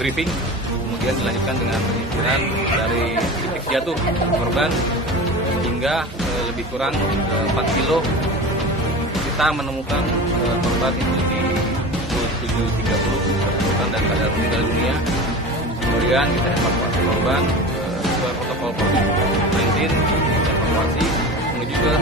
briefing, kemudian dilanjutkan dengan penyisiran dari titik jatuh korban hingga lebih kurang 4 kilo kita menemukan korban itu di 7.30 ditemukan dan keadaan meninggal dunia. Kemudian kita evakuasi korban sesuai protokol COVID-19, evakuasi menuju ke